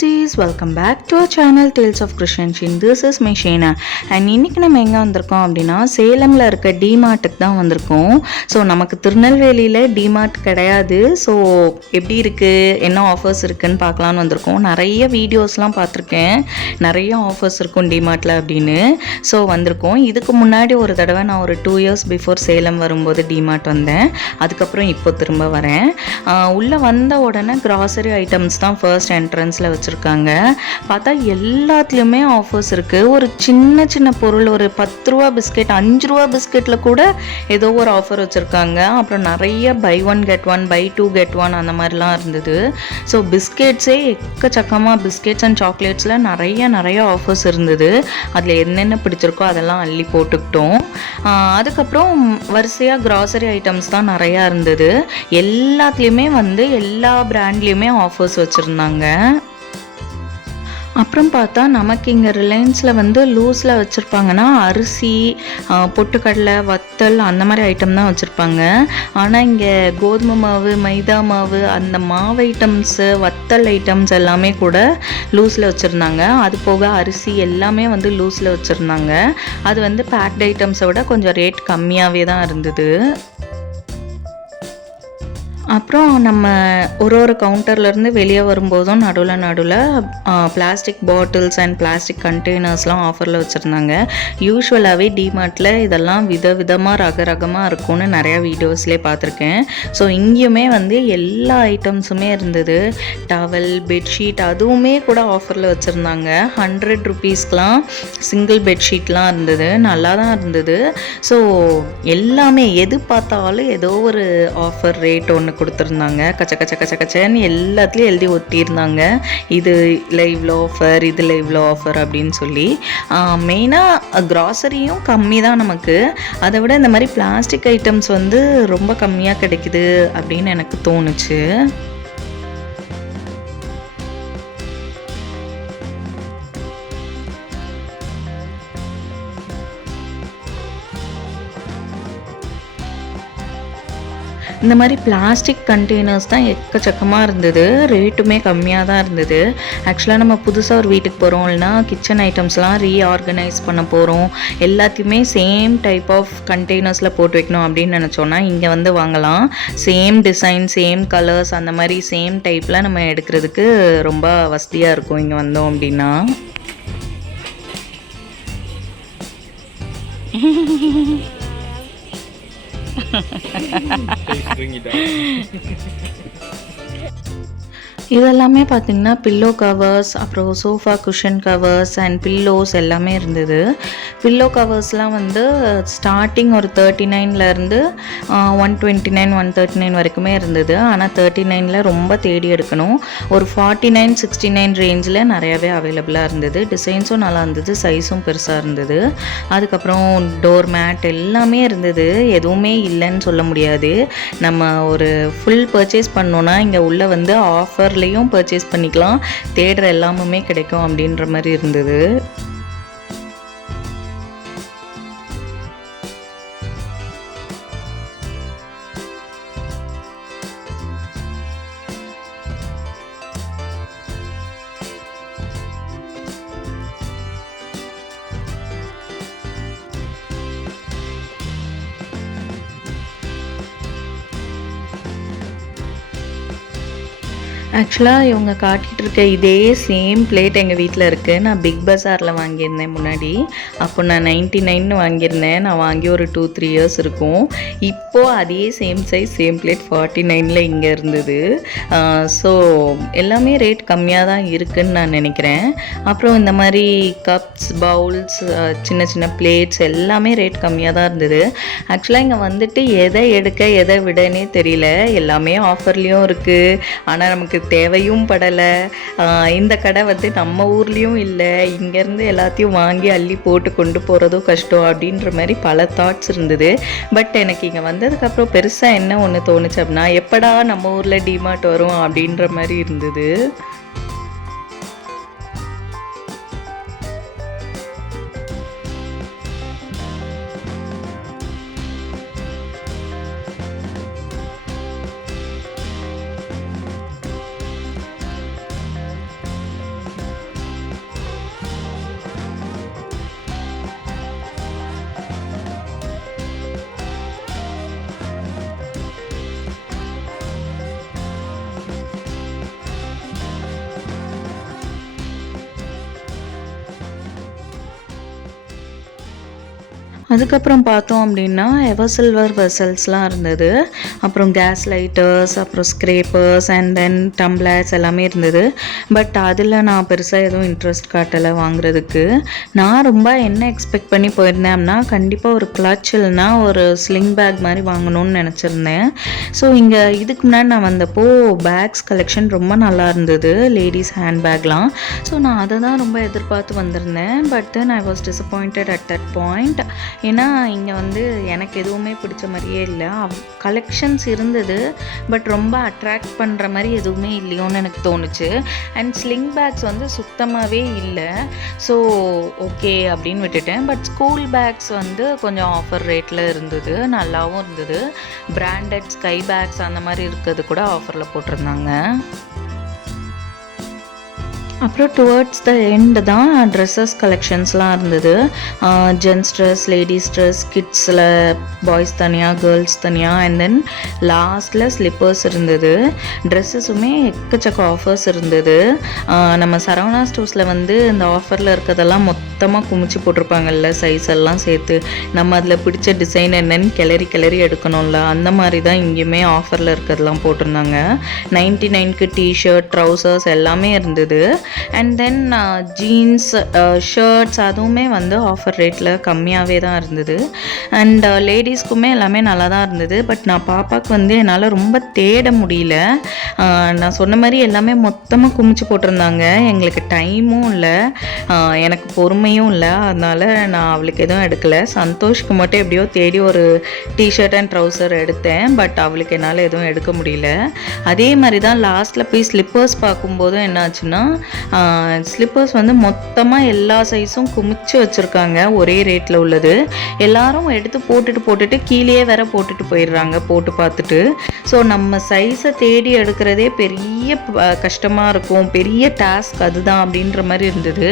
Guys welcome back to a channel tales of Krishnan Shin this is my Sheena and இன்றைக்கி நம்ம எங்கே வந்திருக்கோம் அப்படின்னா சேலமில் இருக்க டிமார்ட்டுக்கு தான் வந்திருக்கோம். ஸோ நமக்கு திருநெல்வேலியில் டிமார்ட் கிடையாது. ஸோ எப்படி இருக்குது என்ன ஆஃபர்ஸ் இருக்குன்னு பார்க்கலான்னு வந்திருக்கோம். நிறைய வீடியோஸ்லாம் பார்த்துருக்கேன். நிறைய ஆஃபர்ஸ் இருக்கும் டிமார்ட்டில் அப்படின்னு. ஸோ வந்திருக்கோம். இதுக்கு முன்னாடி ஒரு தடவை நான் ஒரு டூ இயர்ஸ் பிஃபோர் சேலம் வரும்போது டிமார்ட் வந்தேன். அதுக்கப்புறம் இப்போ திரும்ப வரேன். உள்ளே வந்த உடனே கிராசரி ஐட்டம்ஸ் தான் ஃபர்ஸ்ட் என்ட்ரன்ஸில் வச்சுருக்காங்க. பார்த்தா எல்லாத்துலேயுமே ஆஃபர்ஸ் இருக்குது ஒரு சின்ன சின்ன பொருள் ஒரு பத்து ரூபா பிஸ்கெட் அஞ்சு ரூபா பிஸ்கெட்டில் கூட ஏதோ ஒரு ஆஃபர் வச்சுருக்காங்க. அப்புறம் நிறைய buy one get one buy two get one அந்த மாதிரிலாம் இருந்தது. ஸோ பிஸ்கெட்ஸே எக்கச்சக்கமாக பிஸ்கெட்ஸ் அண்ட் சாக்லேட்ஸில் நிறைய நிறைய ஆஃபர்ஸ் இருந்தது. அதில் என்னென்ன பிடிச்சிருக்கோ அதெல்லாம் அள்ளி போட்டுக்கிட்டோம். அதுக்கப்புறம் வரிசையாக கிராசரி ஐட்டம்ஸ் தான் நிறையா இருந்தது. எல்லாத்துலேயுமே வந்து எல்லா பிராண்ட்லேயுமே ஆஃபர்ஸ் வச்சுருந்தாங்க. அப்புறம் பார்த்தா நமக்கு இங்கே ரிலையன்ஸில் வந்து லூஸில் வச்சுருப்பாங்கன்னா அரிசி பொட்டுக்கடலை வத்தல் அந்த மாதிரி ஐட்டம் தான் வச்சுருப்பாங்க. ஆனால் இங்கே கோதுமை மாவு மைதா மாவு அந்த மாவு ஐட்டம்ஸு வத்தல் ஐட்டம்ஸ் எல்லாமே கூட லூஸில் வச்சுருந்தாங்க. அது போக அரிசி எல்லாமே வந்து லூஸில் வச்சுருந்தாங்க. அது வந்து பேக்ட் ஐட்டம்ஸை விட கொஞ்சம் ரேட் கம்மியாகவே தான் இருந்தது. அப்புறம் நம்ம ஒரு ஒரு கவுண்டர்லேருந்து வெளியே வரும்போதும் நடுவில் நடுவில் பிளாஸ்டிக் பாட்டில்ஸ் அண்ட் பிளாஸ்டிக் கண்டெய்னர்ஸ்லாம் ஆஃபரில் வச்சுருந்தாங்க. யூஸ்வலாகவே டிமார்ட்டில் இதெல்லாம் வித விதமாக ரக ரகமாக இருக்கும்னு நிறையா வீடியோஸ்லேயே பார்த்துருக்கேன். ஸோ இங்கேயுமே வந்து எல்லா ஐட்டம்ஸுமே இருந்தது. டவல் பெட்ஷீட் அதுவுமே கூட ஆஃபரில் வச்சுருந்தாங்க. ஹண்ட்ரட் ருபீஸ்க்கெலாம் சிங்கிள் பெட்ஷீட்லாம் இருந்தது. நல்லா தான் இருந்தது. ஸோ எல்லாமே எது பார்த்தாலும் ஏதோ ஒரு ஆஃபர் ரேட் ஒன்று கொடுத்துருந்தாங்க. கச்ச கச்ச கச்ச கச்சன்னு எல்லாத்துலேயும் எழுதி ஒட்டியிருந்தாங்க. இது இல்லை இவ்வளோ ஆஃபர் இதில் இவ்வளோ ஆஃபர் அப்படின்னு சொல்லி. மெயினாக க்ராசரியும் கம்மி தான் நமக்கு. அதை விட இந்த மாதிரி பிளாஸ்டிக் ஐட்டம்ஸ் வந்து ரொம்ப கம்மியாக கிடைக்குது அப்படின்னு எனக்கு தோணுச்சு. இந்த மாதிரி பிளாஸ்டிக் கண்டெய்னர்ஸ் தான் எக்கச்சக்கமாக இருந்தது. ரேட்டுமே கம்மியாக தான் இருந்தது ஆக்சுவலாக நம்ம புதுசாக ஒரு வீட்டுக்கு போகிறோம் இல்லைனா கிச்சன் ஐட்டம்ஸ்லாம் ரீஆர்கனைஸ் பண்ண போகிறோம் எல்லாத்தையுமே சேம் டைப் ஆஃப் கண்டெய்னர்ஸில் போட்டு வைக்கணும் அப்படின்னு நினச்சோன்னா இங்கே வந்து வாங்கலாம். சேம் டிசைன் சேம் கலர்ஸ் அந்த மாதிரி சேம் டைப்பில் நம்ம எடுக்கிறதுக்கு ரொம்ப வசதியாக இருக்கும் இங்கே வந்தோம் அப்படின்னா. 등이다. இதெல்லாமே பார்த்திங்கன்னா பில்லோ கவர்ஸ் அப்புறம் sofa cushion covers and pillows எல்லாமே இருந்தது. பில்லோ கவர்ஸ்லாம் வந்து ஸ்டார்டிங் ஒரு thirty நைன்லேருந்து one twenty nine one thirty nine வரைக்குமே இருந்தது. ஆனால் தேர்ட்டி நைனில் ரொம்ப தேடி எடுக்கணும். ஒரு ஃபார்ட்டி நைன் சிக்ஸ்டி நைன் ரேஞ்சில் நிறையாவே அவைலபிளாக இருந்தது. டிசைன்ஸும் நல்லா இருந்தது சைஸும் பெருசாக இருந்தது. அதுக்கப்புறம் டோர் மேட் எல்லாமே இருந்தது. எதுவுமே இல்லைன்னு சொல்ல முடியாது. நம்ம ஒரு ஃபுல் பர்ச்சேஸ் பண்ணோன்னா இங்கே உள்ளே வந்து ஆஃபர்லேயும் பர்ச்சேஸ் பண்ணிக்கலாம். தேடுற எல்லாமுமே கிடைக்கும் அப்படின்ற மாதிரி இருந்தது. ஆக்சுவலாக இவங்க காட்டிகிட்டு இருக்க இதே சேம் பிளேட் எங்கள் வீட்டில் இருக்குது நான் பிக் பஸாரில் வாங்கியிருந்தேன் முன்னாடி. அப்போ நான் நைன்ட்டி நைன் வாங்கியிருந்தேன். நான் வாங்கி ஒரு டூ த்ரீ இயர்ஸ் இருக்கும். இப்போது அதே same size same plate forty நைனில் இங்கே இருந்தது. ஸோ எல்லாமே ரேட் கம்மியாக தான் இருக்குதுன்னு நான் நினைக்கிறேன். அப்புறம் இந்த மாதிரி கப்ஸ் பவுல்ஸ் சின்ன சின்ன பிளேட்ஸ் எல்லாமே ரேட் கம்மியாக தான் இருந்தது. ஆக்சுவலாக இங்கே வந்துட்டு எதை எடுக்க எதை விடனே தெரியல. எல்லாமே ஆஃபர்லேயும் இருக்குது ஆனால் நமக்கு தேவையும் படலை. இந்த கடை வந்து நம்ம ஊர்லேயும் இல்லை. இங்கேருந்து எல்லாத்தையும் வாங்கி அள்ளி போட்டு கொண்டு போகிறதும் கஷ்டம் அப்படின்ற மாதிரி பல தாட்ஸ் இருந்தது. பட் எனக்கு இங்கே வந்ததுக்கப்புறம் பெருசாக என்ன ஒன்று தோணுச்சு அப்படின்னா எப்படா நம்ம ஊரில் டிமார்ட் வரும் அப்படின்ற மாதிரி இருந்தது. அதுக்கப்புறம் பார்த்தோம் அப்படின்னா எவர் சில்வர் வெசல்ஸ்லாம் இருந்தது. அப்புறம் கேஸ் லைட்டர்ஸ் அப்புறம் ஸ்க்ரேப்பர்ஸ் அண்ட் தென் டம்ளர்ஸ் எல்லாமே இருந்தது. பட் அதில் நான் பெருசாக எதுவும் இன்ட்ரெஸ்ட் காட்டலை வாங்குறதுக்கு. நான் ரொம்ப என்ன எக்ஸ்பெக்ட் பண்ணி போயிருந்தேன் அப்படின்னா கண்டிப்பாக ஒரு கிளச் இல்லைனா ஒரு ஸ்லிங் பேக் மாதிரி வாங்கணும்னு நினச்சிருந்தேன். ஸோ இங்கே இதுக்கு முன்னாடி நான் வந்தப்போ பேக்ஸ் கலெக்ஷன் ரொம்ப நல்லா இருந்தது லேடிஸ் ஹேண்ட் பேக்லாம் ஸோ நான் அதை தான் ரொம்ப எதிர்பார்த்து வந்திருந்தேன். But then I was disappointed at that point ஏன்னா இங்கே வந்து எனக்கு எதுவுமே பிடிச்ச மாதிரியே இல்லை. கலெக்ஷன்ஸ் இருந்தது பட் ரொம்ப அட்ராக்ட் பண்ணுற மாதிரி எதுவுமே இல்லையோன்னு எனக்கு தோணுச்சு. அண்ட் ஸ்லிங் பேக்ஸ் வந்து சுத்தமாகவே இல்லை. ஸோ ஓகே அப்படின்னு விட்டுட்டேன். பட் ஸ்கூல் பேக்ஸ் வந்து கொஞ்சம் ஆஃபர் ரேட்டில் இருந்தது நல்லாவும் இருந்தது. பிராண்டட் ஸ்கை பேக்ஸ் அந்த மாதிரி இருக்கிறது கூட ஆஃபரில் போட்டிருந்தாங்க. அப்புறம் டுவர்ட்ஸ் த எண்டு தான் ட்ரெஸ்ஸஸ் கலெக்ஷன்ஸ்லாம் இருந்தது. ஜென்ஸ் ட்ரெஸ் லேடிஸ் ட்ரெஸ் கிட்ஸில் பாய்ஸ் தனியாக கேர்ள்ஸ் தனியாக அண்ட் தென் லாஸ்ட்டில் ஸ்லிப்பர்ஸ் இருந்தது. ட்ரெஸ்ஸஸுமே எக்கச்சக்க ஆஃபர்ஸ் இருந்தது. நம்ம சரவணா ஸ்டோர்ஸில் வந்து இந்த ஆஃபரில் இருக்கிறதெல்லாம் மொத்தமாக குமிச்சு போட்டிருப்பாங்கல்ல சைஸ் எல்லாம் சேர்த்து. நம்ம அதில் பிடிச்ச டிசைன் என்னன்னு கிளறி கிளறி எடுக்கணும்ல அந்த மாதிரி தான் இங்கேயுமே ஆஃபரில் இருக்கிறதெல்லாம் போட்டிருந்தாங்க. நைன்டி நைன்க்கு டிஷர்ட் ட்ரௌசர்ஸ் எல்லாமே இருந்தது. அண்ட் தென் ஜீன்ஸ் ஷர்ட்ஸ் அதுவுமே வந்து ஆஃபர் ரேட்டில் கம்மியாகவே தான் இருந்தது. அண்ட் லேடிஸ்க்குமே uh, எல்லாமே நல்லா தான் இருந்தது. பட் நான் பாப்பாவுக்கு வந்து என்னால் ரொம்ப தேட முடியல. Uh, நான் சொன்ன மாதிரி எல்லாமே மொத்தமாக குமிச்சு போட்டிருந்தாங்க. எங்களுக்கு டைமும் இல்லை. Uh, எனக்கு பொறுமையும் இல்லை. அதனால் நான் அவளுக்கு எதுவும் எடுக்கலை. சந்தோஷ்க்கு மட்டும் எப்படியோ தேடி ஒரு டிஷர்ட் அண்ட் ட்ரௌசர் எடுத்தேன். பட் அவளுக்கு என்னால் எதுவும் எடுக்க முடியல. அதே மாதிரி தான் லாஸ்ட்டில் போய் ஸ்லிப்பர்ஸ் பார்க்கும்போதும் என்னாச்சுன்னா ஸ்லிப்பர்ஸ் வந்து மொத்தமாக எல்லா சைஸும் குமிச்சு வச்சுருக்காங்க ஒரே ரேட்டில் உள்ளது. எல்லாரும் எடுத்து போட்டுட்டு போட்டுட்டு கீழேயே வேற போட்டுட்டு போயிடுறாங்க போட்டு பார்த்துட்டு. ஸோ நம்ம சைஸை தேடி எடுக்கிறதே பெரிய கஷ்டமாக இருக்கும். பெரிய டாஸ்க் அதுதான் அப்படின்ற மாதிரி இருந்தது.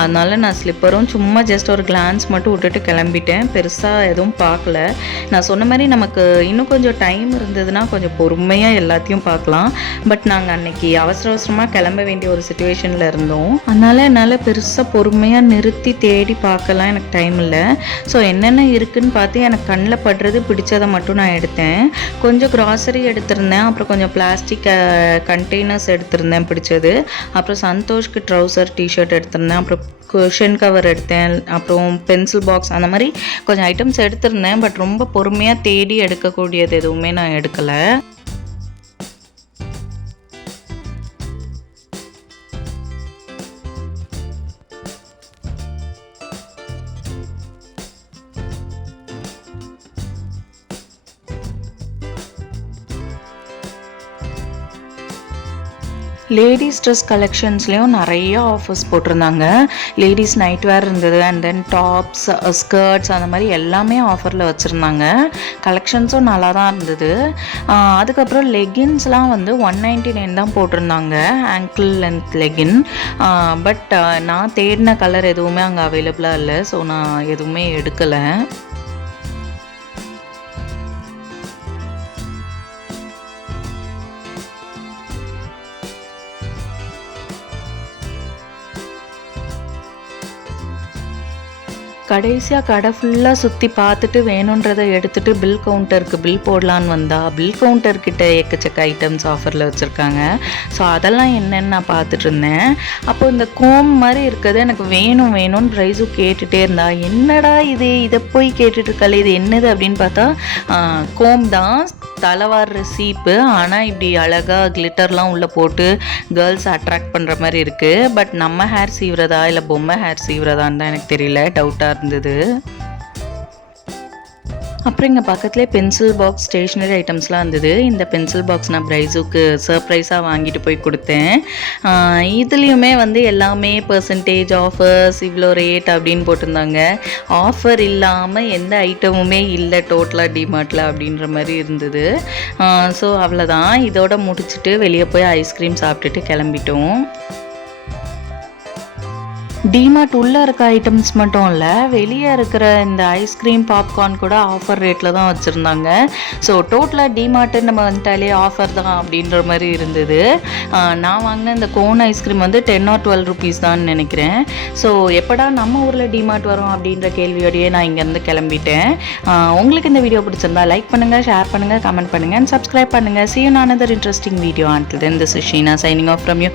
அதனால் நான் ஸ்லிப்பரும் சும்மா ஜஸ்ட் ஒரு கிளான்ஸ் மட்டும் விட்டுட்டு கிளம்பிட்டேன். பெருசாக எதுவும் பார்க்கல. நான் சொன்ன மாதிரி நமக்கு இன்னும் கொஞ்சம் டைம் இருந்ததுன்னா கொஞ்சம் பொறுமையாக எல்லாத்தையும் பார்க்கலாம். பட் நாங்கள் அன்னைக்கு அவசர அவசரமாக கிளம்ப வேண்டிய ஒரு சுச்சுவேஷன் சுச்சுவேஷனில் இருந்தோம். அதனால் என்னால் பெருசாக பொறுமையாக நிறுத்தி தேடி பார்க்கலாம் எனக்கு டைம் இல்லை. ஸோ என்னென்ன இருக்குன்னு பார்த்து எனக்கு கண்ணில் படுறது பிடிச்சதை மட்டும் நான் எடுத்தேன். கொஞ்சம் கிராசரி எடுத்திருந்தேன். அப்புறம் கொஞ்சம் பிளாஸ்டிக் கண்டெய்னர்ஸ் எடுத்திருந்தேன் பிடிச்சது. அப்புறம் சந்தோஷ்க்கு ட்ரௌசர் டிஷர்ட் எடுத்திருந்தேன். அப்புறம் குஷன் கவர் எடுத்தேன். அப்புறம் பென்சில் பாக்ஸ் அந்த மாதிரி கொஞ்சம் ஐட்டம்ஸ் எடுத்திருந்தேன். பட் ரொம்ப பொறுமையாக தேடி எடுக்கக்கூடியது எதுவுமே நான் எடுக்கலை. லேடிஸ் ட்ரெஸ் கலெக்ஷன்ஸ்லேயும் நிறைய ஆஃபர்ஸ் போட்டிருந்தாங்க. லேடிஸ் நைட் வேர் இருந்தது அண்ட் தென் டாப்ஸ் ஸ்கர்ட்ஸ் அந்த மாதிரி எல்லாமே ஆஃபரில் வச்சுருந்தாங்க. கலெக்ஷன்ஸும் நல்லா தான் இருந்தது. Uh, அதுக்கப்புறம் லெகின்ஸ்லாம் வந்து ஒன் நைன்டி நைன் தான் போட்டிருந்தாங்க ஆங்கிள் லென்த் லெகின் பட் நான் தேடின கலர் எதுவுமே அங்கே அவைலபிளாக இல்லை ஸோ நான் எதுவுமே எடுக்கலை. கடைசியாக கடை ஃபுல்லாக சுற்றி பார்த்துட்டு வேணுன்றதை எடுத்துட்டு பில் கவுண்டருக்கு பில் போடலான்னு வந்தால் பில் கவுண்டர் கிட்ட எக்கச்சக்க ஐட்டம்ஸ் ஆஃபரில் வச்சுருக்காங்க. ஸோ அதெல்லாம் என்னன்னு நான் பார்த்துட்டு இருந்தேன். அப்போ இந்த கோம் மாதிரி இருக்கிறது எனக்கு வேணும் வேணும்னு ப்ரைஸும் கேட்டுகிட்டே இருந்தா என்னடா இது? இதை போய் கேட்டுட்ருக்கல இது என்னது அப்படின்னு பார்த்தா கோம் தான். தலைவாடுற சீப்பு ஆனால் இப்படி அழகாக கிளிட்டர்லாம் உள்ளே போட்டு கேர்ள்ஸ் அட்ராக்ட் பண்ணுற மாதிரி இருக்குது பட் நம்ம ஹேர் சீவுறதா இல்லை பொம்மை ஹேர் சீவுறதான்னு தான் எனக்கு தெரியல. டவுட்டாக இருந்தது. அப்புறம் இங்கே பக்கத்துலேயே பென்சில் பாக்ஸ் ஸ்டேஷ்னரி ஐட்டம்ஸ்லாம் இருந்தது. இந்த பென்சில் பாக்ஸ் நான் ப்ரைஸுக்கு சர்ப்ரைஸாக வாங்கிட்டு போய் கொடுத்தேன். இதுலேயுமே வந்து எல்லாமே பர்சன்டேஜ் ஆஃபர்ஸ் இவ்வளோ ரேட் அப்படின்னு போட்டிருந்தாங்க. ஆஃபர் இல்லாமல் எந்த ஐட்டமுமே இல்லை டோட்டலாக டிமார்ட்டில் அப்படின்ற மாதிரி இருந்தது. ஸோ அவ்வளோதான் இதோட முடிச்சுட்டு வெளியே போய் ஐஸ்கிரீம் சாப்பிட்டுட்டு கிளம்பிட்டோம். டிமார்ட் உள்ளே இருக்க ஐட்டம்ஸ் மட்டும் இல்லை வெளியே இருக்கிற இந்த ஐஸ்கிரீம் பாப்கார்ன் கூட ஆஃபர் ரேட்டில் தான் வச்சுருந்தாங்க. ஸோ டோட்டலாக டிமார்ட்டு நம்ம வந்துட்டாலே ஆஃபர் தான் அப்படின்ற மாதிரி இருந்தது. நான் வாங்கின இந்த கோன் ஐஸ்கிரீம் வந்து டென் ஆர் டுவெல் ருபீஸ் தான் நினைக்கிறேன். ஸோ எப்படா நம்ம ஊரில் டிமார்ட் வரும் அப்படின்ற கேள்வியோடையே நான் இங்கேருந்து கிளம்பிட்டேன். உங்களுக்கு இந்த வீடியோ பிடிச்சிருந்தா லைக் பண்ணுங்கள் ஷேர் பண்ணுங்கள் கமெண்ட் பண்ணுங்கள் அண்ட் சப்ஸ்கிரைப் பண்ணுங்கள் see you another interesting video until then this is Sheena signing off from you.